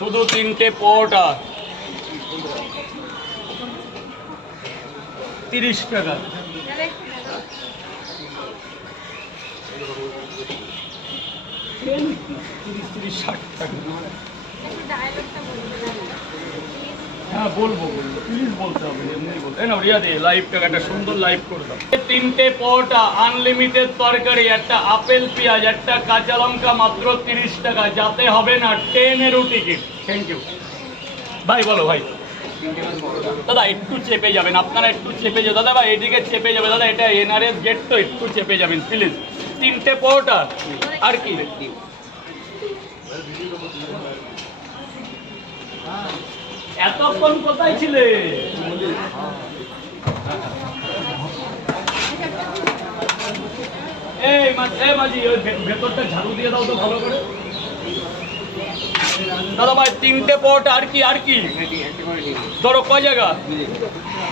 শুধু 3টে পরোটা 30 টাকা। 30-60 টাকা। হ্যাঁ বলবো প্লিজ বলতে হবে, এমনি বলতে না রিয়া দিয়ে লাইভ টাকা একটা সুন্দর লাইভ করে দাও। 3টে পরোটা আনলিমিটেড তরকারি, একটা আপেল পেঁয়াজ, একটা কাঁচা লঙ্কা, মাত্র 30 টাকা। যাতে হবে না 10 টিকিট। থ্যাংক ইউ ভাই। বলো ভাই। দাদা একটু চেপে যাবেন, আপনারা একটু চেপে যাবেন দাদা ভাই, এদিকে চেপে যাবে দাদা, এটা এনআরএস গেট তো, একটু চেপে যাবেন প্লিজ। 3টে পরোটা আর কি এতক্ষণ কোথায় ছিলে? এই মাঝি ওই ভেতরটা ঝাড়ু দিয়ে দাও তো ভালো করে। দাদা ভাই 3টে পরোটা আর কি ধরো কয় জায়গা?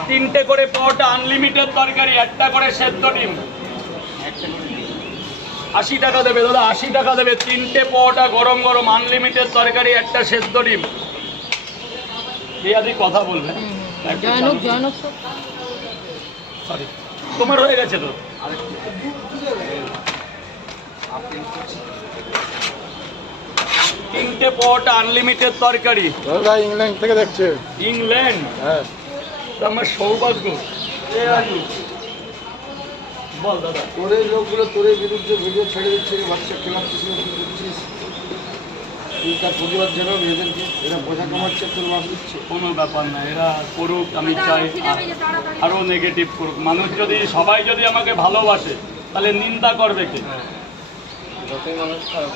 3টে করে পরোটা আনলিমিটেড তরকারি, একটা করে সেদ্ধ ডিম। 80 টাকা দেবে দাদা, 80 টাকা দেবে। 3টে পরোটা গরম গরম আনলিমিটেড তরকারি, একটা সেদ্ধ ডিম। রিয়াদি কথা বলবে। সরি তোমার হয়ে গেছে তো। 3টে পরোটা আনলিমিটেড তরকারি। ইংল্যান্ড থেকে দেখছে। ইংল্যান্ড? হ্যাঁ আমার সৌভাগ্য। বল দাদা। তোর এই লোকগুলো তোর বিরুদ্ধে ভিডিও ছেড়ে দিচ্ছে, বাচ্চা খেলাচ্ছিস, করছিস, তুই তার প্রতিবাদ জানাবি এদেরকে। এরা পয়সা কামাচ্ছে, তোর মাছ দিচ্ছে। কোনো ব্যাপার না, এরা করুক, আমি চাই আরও নেগেটিভ করুক। মানুষ যদি সবাই যদি আমাকে ভালোবাসে তাহলে নিন্দা করবে কে? যতই মানুষ খারাপ,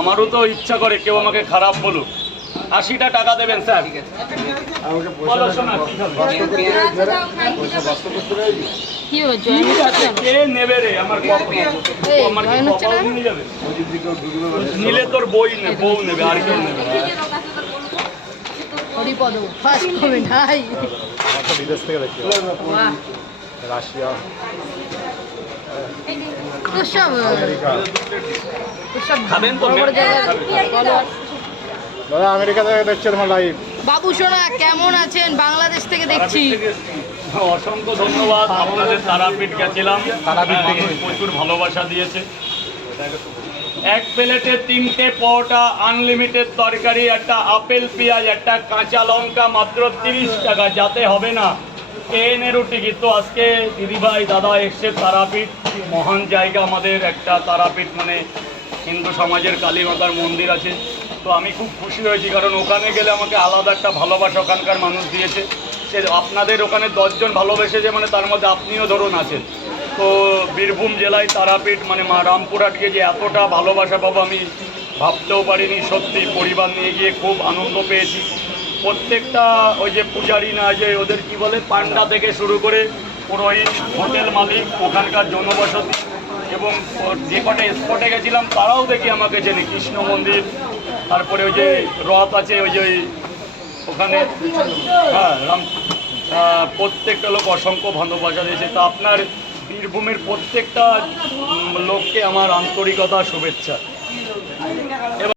আমারও তো ইচ্ছা করে কেউ আমাকে খারাপ বলুক। 80টা টাকা দেবেন স্যার। আমাকে বলো শোনা, কি খাবে? কে নেবে রে? আমার নিয়ে যাবে, নিলে তোর বই নেবে, বউ নেবে, আর কেউ নেবে। বিদেশ থেকে দেখছি, রাশিয়া, আমেরিকা। খাবেন তো? দাদা আমেরিকা থেকে দেখছে তোমার লাইভ। বাবু সোনা কেমন আছেন? বাংলাদেশ থেকে দেখছি। অসংখ্য ধন্যবাদ। আপনাদের তারাপীঠ গেছিলাম, তারাপীঠ থেকে প্রচুর ভালোবাসা দিয়েছে। এক প্লেটে 3টে পরোটা আনলিমিটেড তরকারি, একটা আপেল পেঁয়াজ, একটা কাঁচা লঙ্কা, মাত্র 30 টাকা। যাতে হবে না 10 টিকিট। তো আজকে দিদিভাই দাদা এসছে তারাপীঠ, মহান জায়গা আমাদের একটা তারাপীঠ, মানে হিন্দু সমাজের কালী মাতার মন্দির আছে। তো আমি খুব খুশি হয়েছি, কারণ ওখানে গেলে আমাকে আলাদা একটা ভালোবাসা ওখানকার মানুষ দিয়েছে। সে আপনাদের ওখানে 10 জন ভালোবেসেছে, মানে তার মধ্যে আপনিও ধরুন আছেন। তো বীরভূম জেলায় তারাপীঠ মানে মা রামপুরহাটকে যে এতটা ভালোবাসা পাবো আমি ভাবতেও পারিনি। সত্যি পরিবার নিয়ে গিয়ে খুব আনন্দ পেয়েছি। প্রত্যেকটা ওই যে পূজারি না, যে ওদের কি বলে, পান্ডা থেকে শুরু করে পুরোহিত, হোটেল মালিক, ওখানকার জনবসতি, এবং যে কটা স্পটে গেছিলাম তারাও দেখি আমাকে চেনে। কৃষ্ণ মন্দির, তারপরে ওই যে রথ আছে, ওই যে ওখানে, হ্যাঁ প্রত্যেকটা লোক অসংখ্য ভালোবাসা দিয়েছে। তা আপনার বীরভূমের প্রত্যেকটা লোককে আমার আন্তরিকতা শুভেচ্ছা।